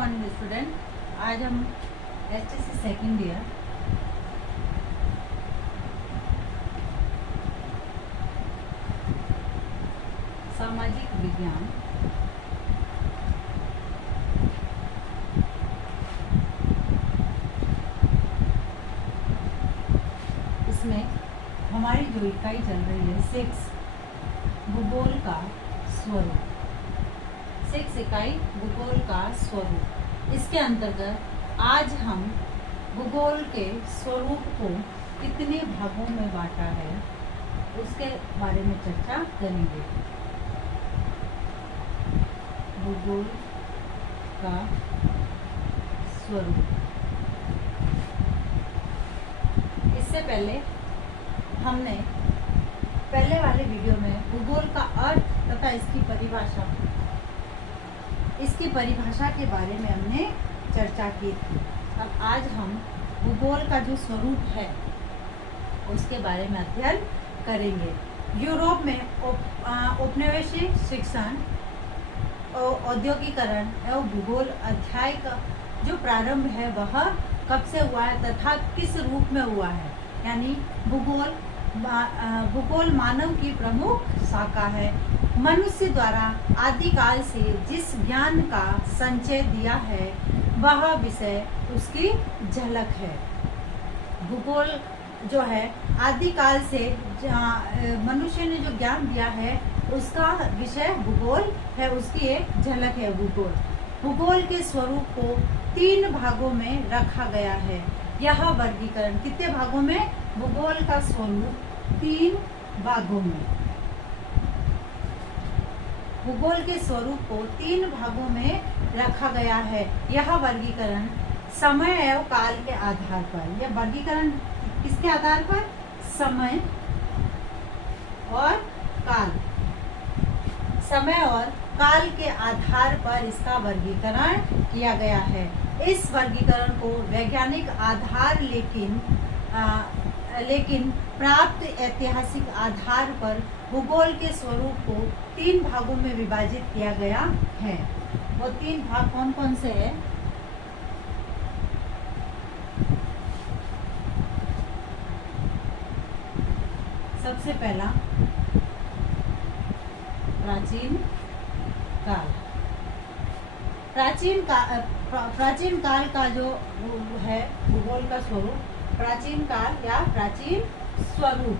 Morning student. आज हम HSC second year सामाजिक विज्ञान इसमें हमारी जो इकाई चल रही है 6 भूगोल का स्वरूप। 6 इकाई भूगोल का स्वरूप। इसके अंतर्गत आज हम भूगोल के स्वरूप को कितने भागों में बांटा है उसके बारे में चर्चा करेंगे। भूगोल का स्वरूप। इससे पहले हमने पहले वाले वीडियो में भूगोल का अर्थ तथा इसकी परिभाषा के बारे में हमने चर्चा की थी। अब आज हम भूगोल का जो स्वरूप है उसके बारे में अध्ययन करेंगे। यूरोप में औपनिवेशिक शिक्षण, औद्योगिकरण एवं भूगोल अध्याय का जो प्रारंभ है वह कब से हुआ है तथा किस रूप में हुआ है। यानी भूगोल मानव की प्रमुख शाखा है। मनुष्य द्वारा आदिकाल से जिस ज्ञान का संचय दिया है वह विषय उसकी झलक है। भूगोल जो है आदिकाल से मनुष्य ने जो ज्ञान दिया है उसका विषय भूगोल है, उसकी एक झलक है भूगोल। भूगोल के स्वरूप को 3 भागों में रखा गया है। यह वर्गीकरण कितने भागों में? भूगोल का स्वरूप 3 भागों में। भूगोल के स्वरूप को 3 भागों में रखा गया है। यह वर्गीकरण समय एवं काल के आधार पर। यह वर्गीकरण किसके आधार पर? समय और काल। समय और काल के आधार पर इसका वर्गीकरण किया गया है। इस वर्गीकरण को वैज्ञानिक आधार लेकिन प्राप्त ऐतिहासिक आधार पर भूगोल के स्वरूप को 3 भागों में विभाजित किया गया है। वो 3 भाग कौन कौन से हैं? सबसे पहला प्राचीन काल। प्राचीन काल का जो है भूगोल का स्वरूप, प्राचीन काल या प्राचीन स्वरूप।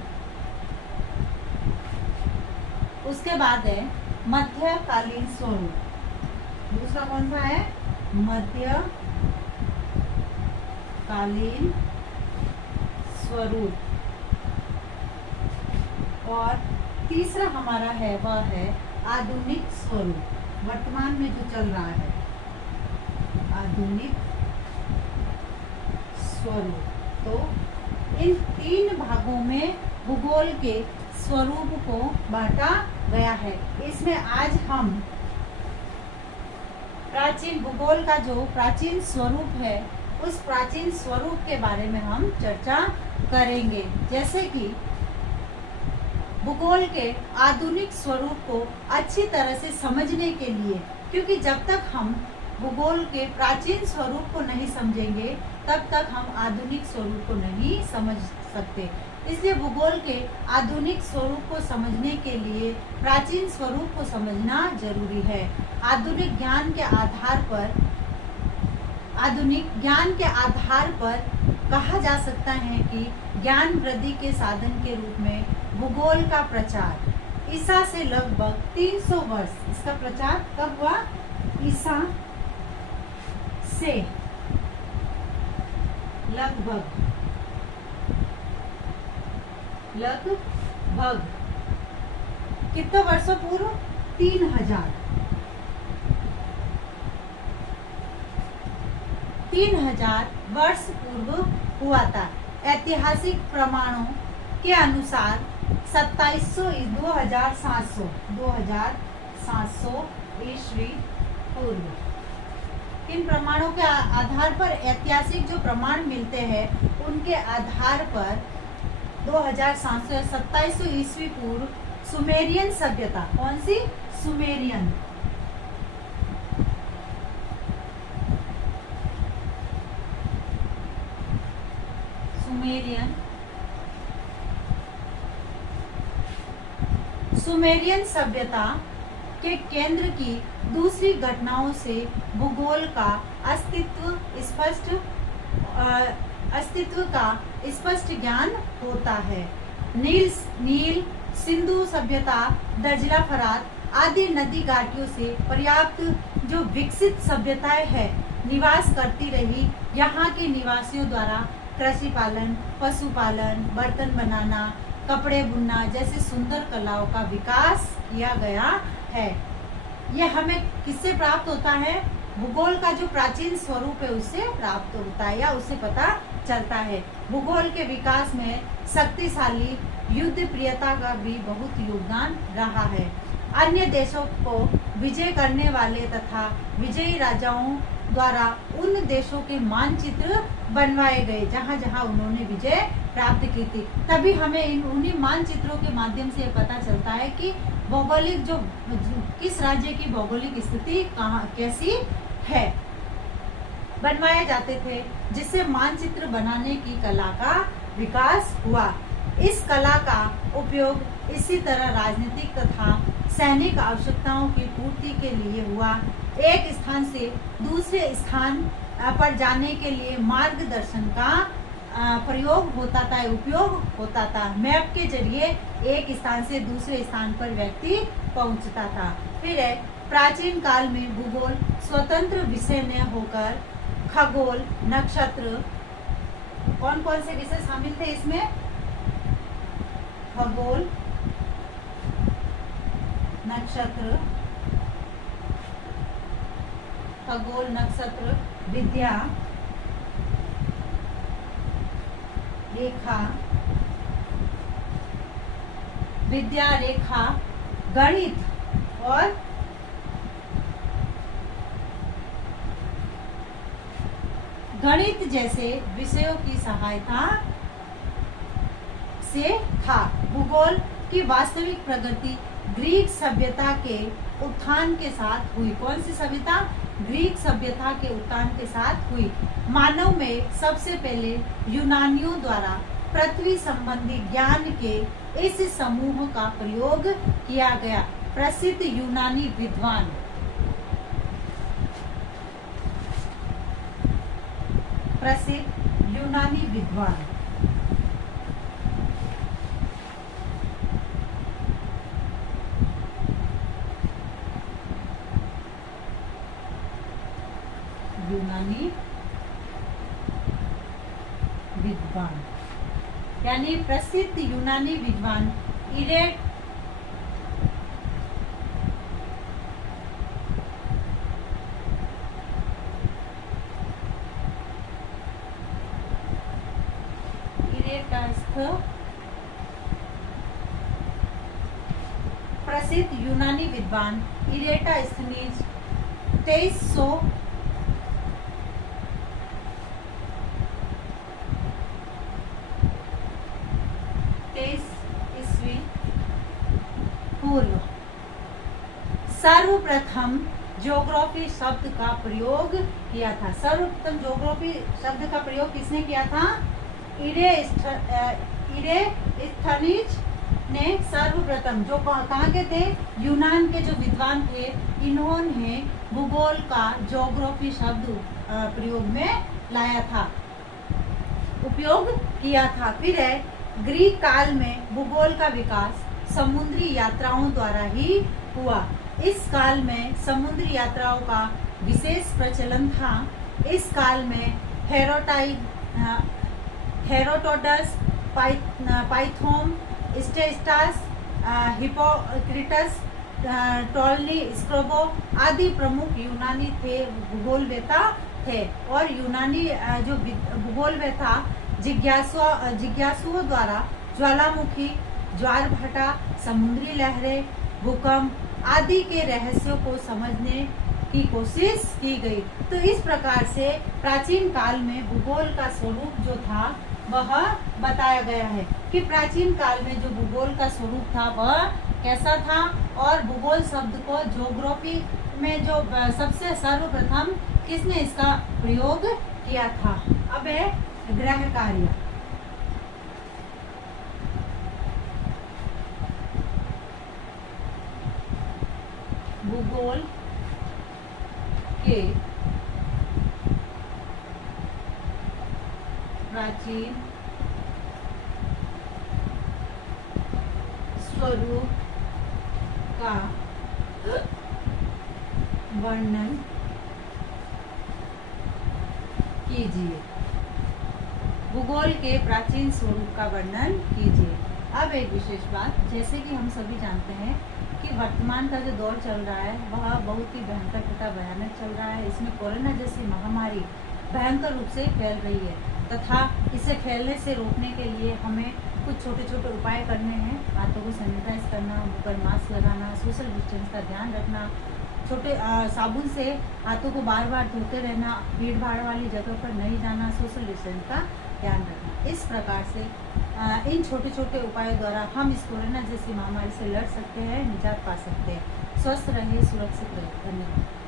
उसके बाद है मध्यकालीन स्वरूप। दूसरा कौन सा है? मध्यकालीन स्वरूप। और तीसरा हमारा है वह है आधुनिक स्वरूप, वर्तमान में जो चल रहा है आधुनिक स्वरूप। तो इन 3 भागों में भूगोल के स्वरूप को बांटा गया है। इसमें आज हम प्राचीन भूगोल का जो प्राचीन स्वरूप है उस प्राचीन स्वरूप के बारे में हम चर्चा करेंगे। जैसे कि भूगोल के आधुनिक स्वरूप को अच्छी तरह से समझने के लिए, क्योंकि जब तक हम भूगोल के प्राचीन स्वरूप को नहीं समझेंगे तब तक हम आधुनिक स्वरूप को नहीं समझ सकते। इसलिए भूगोल के आधुनिक स्वरूप को समझने के लिए प्राचीन स्वरूप को समझना जरूरी है। आधुनिक ज्ञान के आधार पर कहा जा सकता है कि ज्ञान वृद्धि के साधन के रूप में भूगोल का प्रचार ईसा से लगभग 300 वर्ष। इसका प्रचार कब हुआ? ईसा से लगभग कितने वर्षों पूर्व? 3000 वर्ष पूर्व हुआ था। ऐतिहासिक प्रमाणों के अनुसार 2700 ईस्वी पूर्व। इन प्रमाणों के आधार पर ऐतिहासिक जो प्रमाण मिलते हैं उनके आधार पर 2700 ईस्वी पूर्व सुमेरियन सभ्यता। कौन सी? सुमेरियन सुमेरियन सभ्यता के केंद्र की दूसरी घटनाओं से भूगोल का अस्तित्व का स्पष्ट ज्ञान होता है। नील सिंधु सभ्यता दजला फरात आदि नदी घाटियों से पर्याप्त जो विकसित सभ्यताएं है निवास करती रही। यहाँ के निवासियों द्वारा कृषि पालन, पशुपालन, बर्तन बनाना, कपड़े बुनना जैसे सुंदर कलाओं का विकास किया गया है। यह हमें किससे प्राप्त होता है? भूगोल का जो प्राचीन स्वरूप है उससे प्राप्त होता है या उससे पता चलता है। भूगोल के विकास में शक्तिशाली युद्ध प्रियता का भी बहुत योगदान रहा है। अन्य देशों को विजय करने वाले तथा विजयी राजाओं द्वारा उन देशों के मानचित्र बनवाए गए जहाँ जहाँ उन्होंने विजय प्राप्त की थी। तभी हमें उन्हीं मानचित्रों के माध्यम से पता चलता है कि भौगोलिक जो किस राज्य की भौगोलिक स्थिति कहाँ कैसी है बनवाए जाते थे, जिससे मानचित्र बनाने की कला का विकास हुआ। इस कला का उपयोग इसी तरह राजनीतिक तथा सैनिक आवश्यकताओं की पूर्ति के लिए हुआ। एक स्थान से दूसरे स्थान पर जाने के लिए मार्गदर्शन का प्रयोग होता था, उपयोग होता था। मैप के जरिए एक स्थान से दूसरे स्थान पर व्यक्ति पहुंचता था। फिर प्राचीन काल में भूगोल स्वतंत्र विषय न होकर खगोल, नक्षत्र, कौन कौन से विषय शामिल थे इसमें? खगोल, नक्षत्र, विद्या, रेखा, गणित और गणित जैसे विषयों की सहायता से था। भूगोल की वास्तविक प्रगति ग्रीक सभ्यता के उत्थान के साथ हुई। कौन सी सभ्यता? ग्रीक सभ्यता के उत्थान के साथ हुई। मानव में सबसे पहले यूनानियों द्वारा पृथ्वी संबंधी ज्ञान के इस समूह का प्रयोग किया गया। प्रसिद्ध यूनानी विद्वान यानी प्रसिद्ध यूनानी विद्वान इरेटास्थनीज 2323 ईस्वी पूर्व सर्वप्रथम ज्योग्राफी शब्द का प्रयोग किया था। सर्वप्रथम ज्योग्राफी शब्द का प्रयोग किसने किया था? इरेस्थनीज ने सर्वप्रथम, जो कहाँ के थे? यूनान के जो विद्वान थे, इन्होंने भूगोल का ज्योग्राफी शब्द प्रयोग में लाया था, उपयोग किया था। फिर है ग्रीक काल में भूगोल का विकास समुद्री यात्राओं द्वारा ही हुआ। इस काल में समुद्री यात्राओं का विशेष प्रचलन था। इस काल में हेरोडोटस, पाइथोम, स्टेस्टास, हिपोक्रेटस, टोलनी, स्ट्रैबो आदि प्रमुख यूनानी थे भूगोलवेता थे। और यूनानी जो भूगोलवेता जिज्ञासुओं द्वारा ज्वालामुखी, ज्वारभाटा, समुद्री लहरें, भूकंप आदि के रहस्यों को समझने की कोशिश की गई। तो इस प्रकार से प्राचीन काल में भूगोल का स्वरूप जो था वह बताया गया है कि प्राचीन काल में जो भूगोल का स्वरूप था वह कैसा था। और भूगोल शब्द को ज्योग्राफी में जो सबसे सर्वप्रथम किसने इसका प्रयोग किया था? अब है ग्रह कार्य। भूगोल के प्राचीन स्वरूप का वर्णन कीजिए। भूगोल के प्राचीन स्वरूप का वर्णन कीजिए। अब एक विशेष बात, जैसे कि हम सभी जानते हैं कि वर्तमान का जो दौर चल रहा है वह बहुत ही भयंकर तथा भयानक चल रहा है। इसमें कोरोना जैसी महामारी भयंकर रूप से फैल रही है तथा इसे फैलने से रोकने के लिए हमें कुछ छोटे छोटे उपाय करने हैं। हाथों को सैनिटाइज करना, मुंह पर मास्क लगाना, सोशल डिस्टेंस का ध्यान रखना, छोटे साबुन से हाथों को बार बार धोते रहना, भीड़ भाड़ वाली जगह पर नहीं जाना, सोशल डिस्टेंस का ध्यान रखना। इस प्रकार से इन छोटे छोटे उपायों द्वारा हम इस कोरोना जैसी महामारी से लड़ सकते हैं, निजात पा सकते हैं। स्वस्थ रहिए, सुरक्षित रहिए। धन्यवाद।